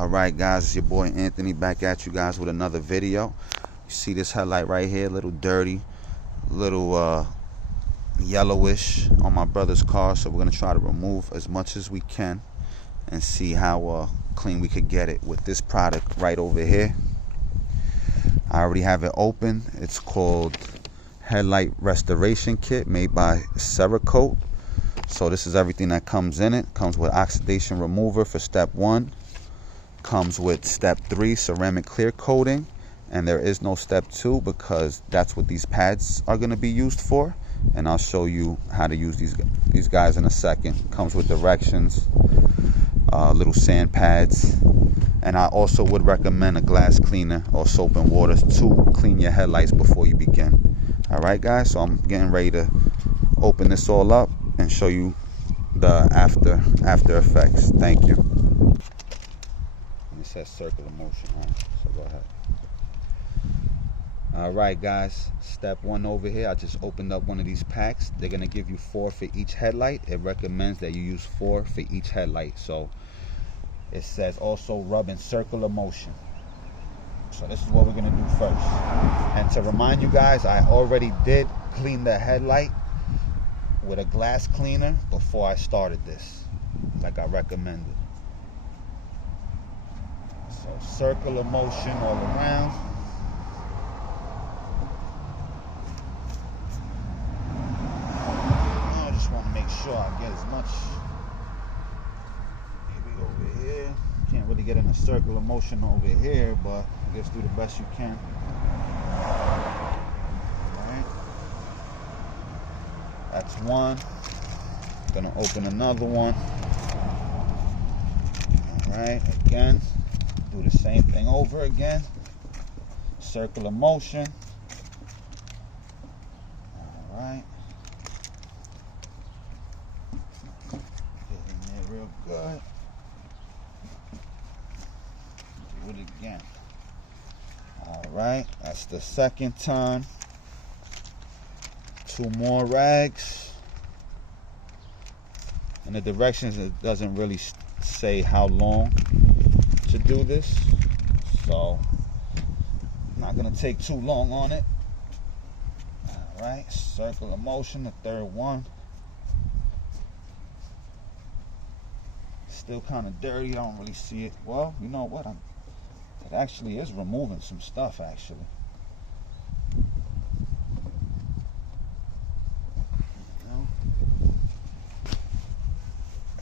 Alright guys, it's your boy Anthony back at you guys with another video. You see this headlight right here, a little dirty, a little yellowish on my brother's car, so we're going to try to remove as much as we can and see how clean we could get it with this product right over here. I already have it open. It's called Headlight Restoration Kit, made by Cerakote. So this is everything that comes in it. Comes with oxidation remover for step 1. Comes with step 3, ceramic clear coating, and there is no step 2 because that's what these pads are going to be used for, and I'll show you how to use these guys in a second. Comes with directions, little sand pads, and I also would recommend a glass cleaner or soap and water to clean your headlights before you begin. Alright guys, so I'm getting ready to open this all up and show you the after effects. Thank you. It says circular motion, so go ahead. Alright guys, step 1 over here. I just opened up one of these packs. They're going to give you 4 for each headlight. It recommends that you use 4 for each headlight. So it says also rub in circular motion. So this is what we're going to do first. And to remind you guys, I already did clean the headlight with a glass cleaner before I started this, like I recommended. So circular motion all around. I just want to make sure I get as much. Maybe over here. Can't really get in a circular motion over here, but I guess do the best you can. Alright. That's one. Gonna open another one. Alright, again. Do the same thing over again. Circular motion. Alright. Get in there real good. Do it again. Alright, that's the second time. 2 more rags. And the directions, it doesn't really say how long to do this, so I'm not gonna take too long on it. Alright, circular motion, the third one. Still kind of dirty, I don't really see it. Well, you know what, it actually is removing some stuff actually.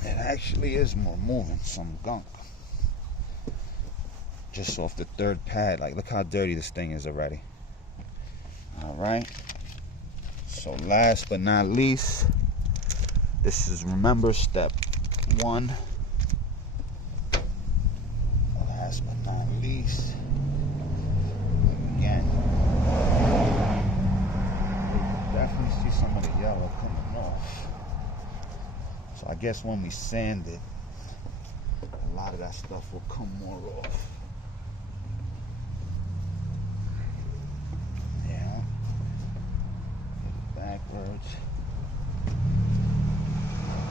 It actually is removing some gunk just off the third pad. Like, look how dirty this thing is already. Alright, so last but not least, this is, remember, step 1. Last but not least, again, you can definitely see some of the yellow coming off. So I guess when we sand it, a lot of that stuff will come more off. Yeah. Backwards.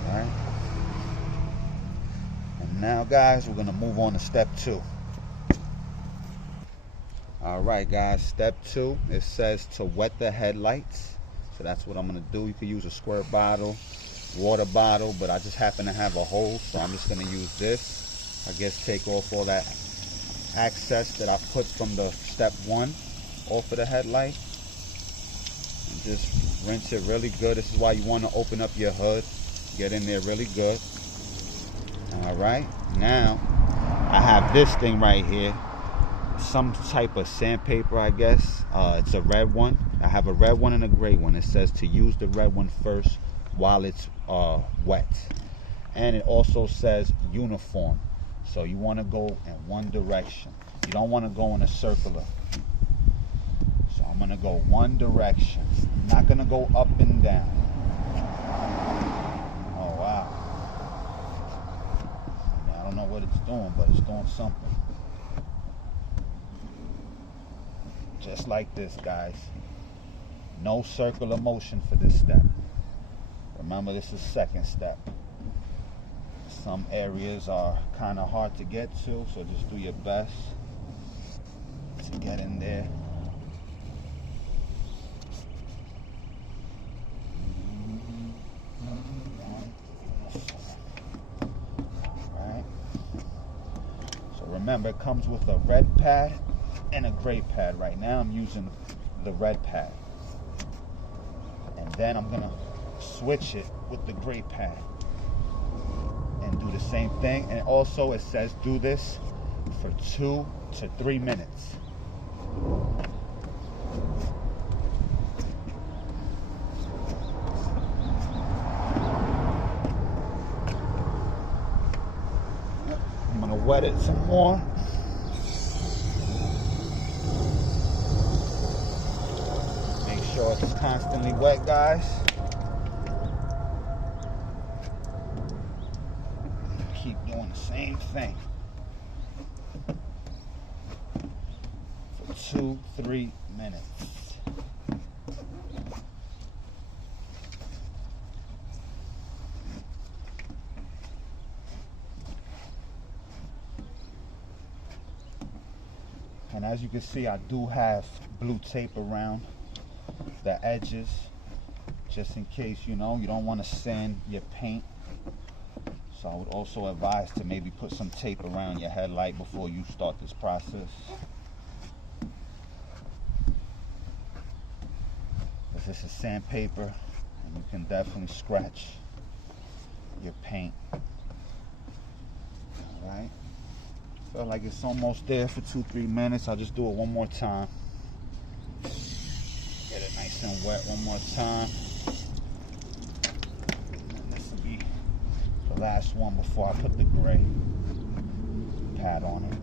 Alright. And now guys, we're going to move on to step 2. Alright guys, step 2, it says to wet the headlights. So that's what I'm going to do. You could use a squirt bottle, water bottle, but I just happen to have a hose, so I'm just going to use this. I guess take off all that excess that I put from the step 1 off of the headlight, and just rinse it really good. This is why you want to open up your hood, get in there really good. Alright, now I have this thing right here, some type of sandpaper, I guess. It's a red one. I have a red one and a gray one. It says to use the red one first while it's wet, and it also says uniform, so you want to go in one direction. You don't want to go in a circular. So I'm going to go one direction. I'm not going to go up and down. Oh wow, I mean, I don't know what it's doing, but it's doing something. Just like this, guys. No circular motion for this step. Remember, this is second step. Some areas are kind of hard to get to, so just do your best to get in there. Alright. So remember, it comes with a red pad and a gray pad. Right now I'm using the red pad. And then I'm gonna switch it with the gray pad and do the same thing. And also it says do this for 2 to 3 minutes. I'm gonna wet it some more. Make sure it's constantly wet, guys. Keep doing the same thing for 2-3 minutes. And as you can see, I do have blue tape around the edges, just in case, you know, you don't want to sand your paint. So I would also advise to maybe put some tape around your headlight before you start this process. This is sandpaper, and you can definitely scratch your paint. Alright. Feel like it's almost there for 2-3 minutes. I'll just do it one more time. Get it nice and wet one more time. And this will be the last one before I put the gray pad on it.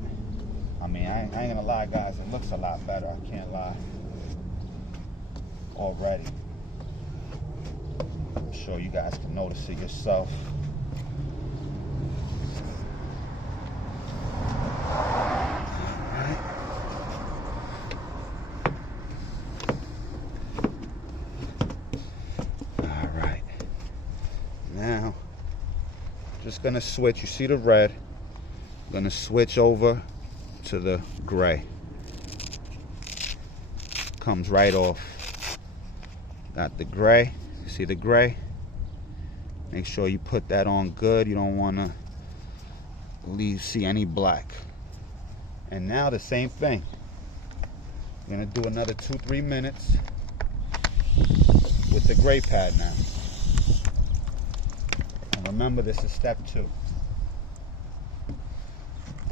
I mean, I ain't gonna lie, guys, it looks a lot better. I can't lie. Already. I'm sure you guys can notice it yourself. Alright. Now, just gonna switch. You see the red. I'm gonna switch over to the gray. Comes right off. Got the gray. See the gray? Make sure you put that on good. You don't want to see any black. And now the same thing. We're going to do another 2-3 minutes with the gray pad now. And remember, this is step 2.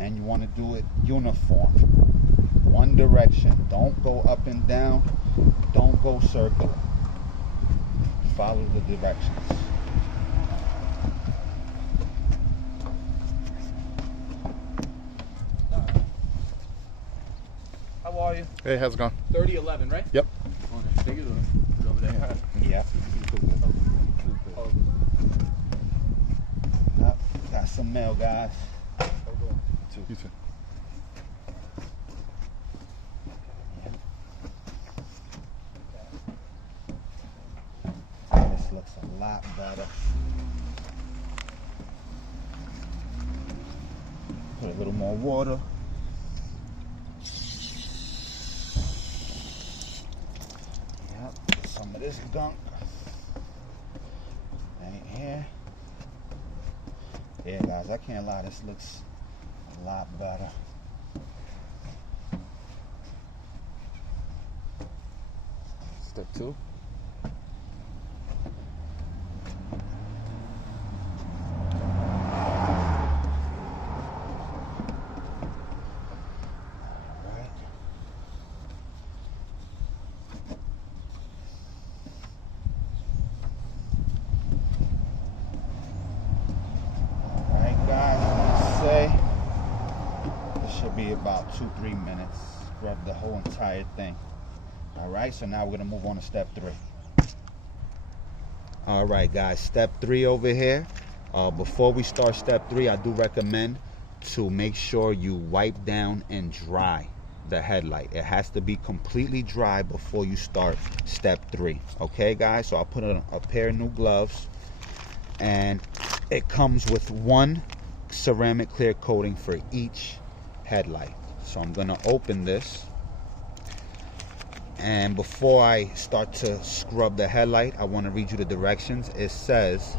And you want to do it uniform. One direction. Don't go up and down. Don't go circular. Follow the directions. How are you? Hey, how's it going? 3011, right? Yep. Take it over there. Yeah. Yep. Got some mail, guys. You too. This looks a lot better. Put a little more water. Yep. Some of this gunk. Right here. Yeah, guys, I can't lie. This looks a lot better. Step 2. Be about 2-3 minutes. Scrub the whole entire thing. Alright, so now we're gonna move on to step 3. Alright guys, step 3 over here. Before we start step 3, I do recommend to make sure you wipe down and dry the headlight. It has to be completely dry before you start step 3. Okay guys, so I'll put on a pair of new gloves, and it comes with one ceramic clear coating for each headlight. So I'm gonna open this, and before I start to scrub the headlight, I want to read you the directions. It says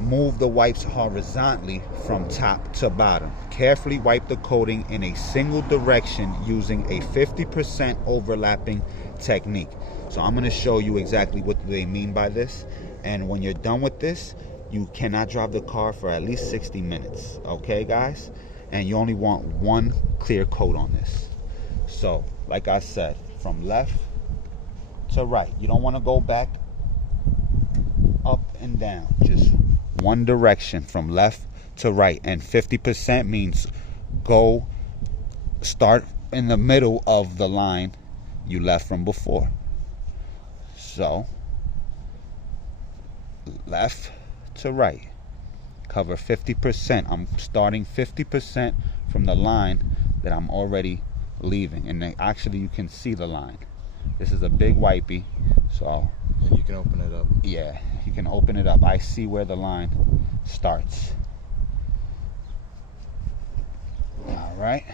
move the wipes horizontally from top to bottom. Carefully wipe the coating in a single direction using a 50% overlapping technique. So I'm going to show you exactly what they mean by this. And when you're done with this, you cannot drive the car for at least 60 minutes. Okay, guys? And you only want one clear coat on this. So, like I said, from left to right. You don't want to go back up and down. Just one direction from left to right. And 50% means start in the middle of the line you left from before. So left to right, cover 50%. I'm starting 50% from the line that I'm already leaving, and then actually you can see the line. This is a big wipey, so and you can open it up. Yeah, you can open it up. I see where the line starts. All right,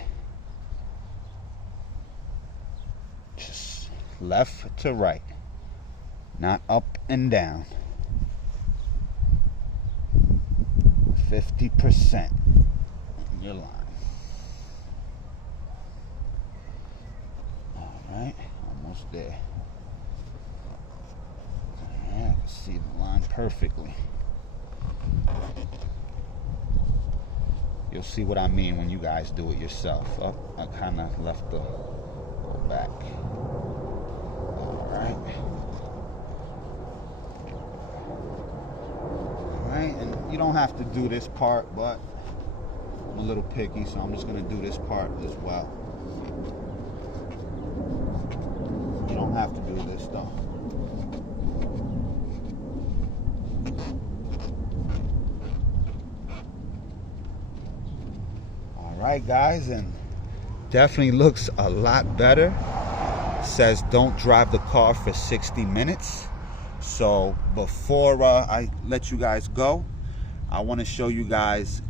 just left to right, not up and down. 50% in your line. All right, almost there. Yeah, I can see the line perfectly. You'll see what I mean when you guys do it yourself. Oh, I kind of left the go back. All right. And you don't have to do this part, but I'm a little picky, so I'm just going to do this part as well. You don't have to do this though. Alright guys, and definitely looks a lot better. Says don't drive the car for 60 minutes. So before I let you guys go, I want to show you guys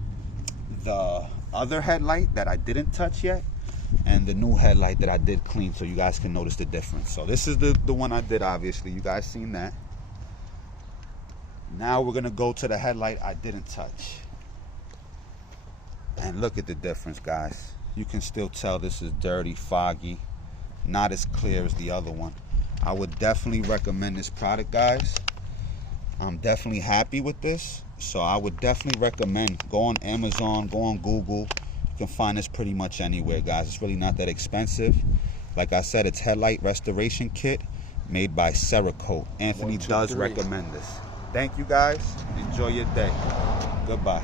the other headlight that I didn't touch yet and the new headlight that I did clean, so you guys can notice the difference. So this is the one I did, obviously. You guys seen that. Now we're going to go to the headlight I didn't touch. And look at the difference, guys. You can still tell this is dirty, foggy, not as clear as the other one. I would definitely recommend this product, guys. I'm definitely happy with this, so I would definitely recommend go on Amazon, go on Google. You can find this pretty much anywhere, guys. It's really not that expensive. Like I said, it's headlight restoration kit made by Cerakote. Anthony does recommend this. Thank you, guys. Enjoy your day. Goodbye.